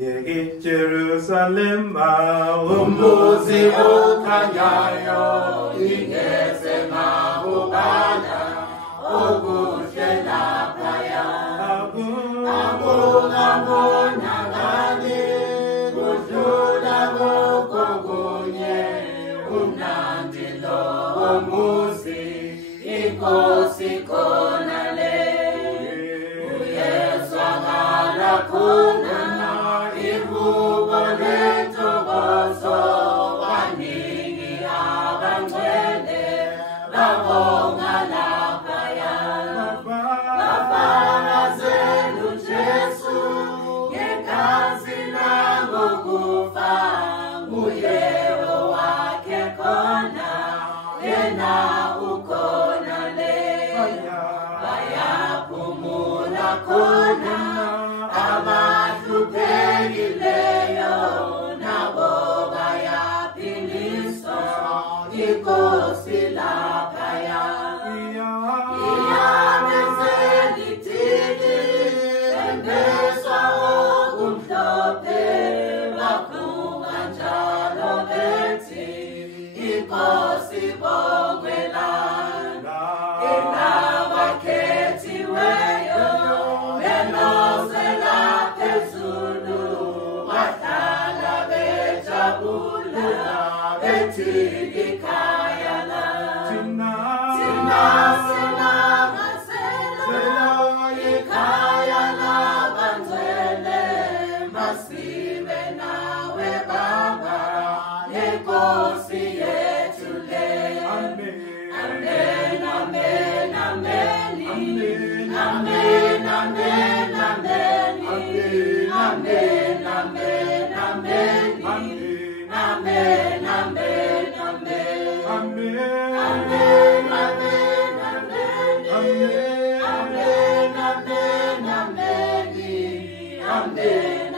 Yegi Jerusalem umuzi ukhanyayo ingeze ngakubala okuhle laphaya akungabonakali kudlula kokunye umnandi lo umuzi inkosi khona le uyezwakala khona ihubo lentokozo baningi abangcwele babonga laphaya bafakazela uJesu ngegazi langokufa nguye owakhe khona yena ukhona le bayaphumula khona abahluphekileyo nabo bayaphiliswa inkosi laphaya iyabenzela ithini embeswa okumhlophe bakhunga njalo bethi inkosi bongwelana enabakhethiweyo benozela phezulu bahlala bejabula bethi likhaya la thina sinangasela likhaya labangcwele masibe nawe baba lenkosi yethu le amen amen amen amen amen amen amen amen amen amen amen amen amen amen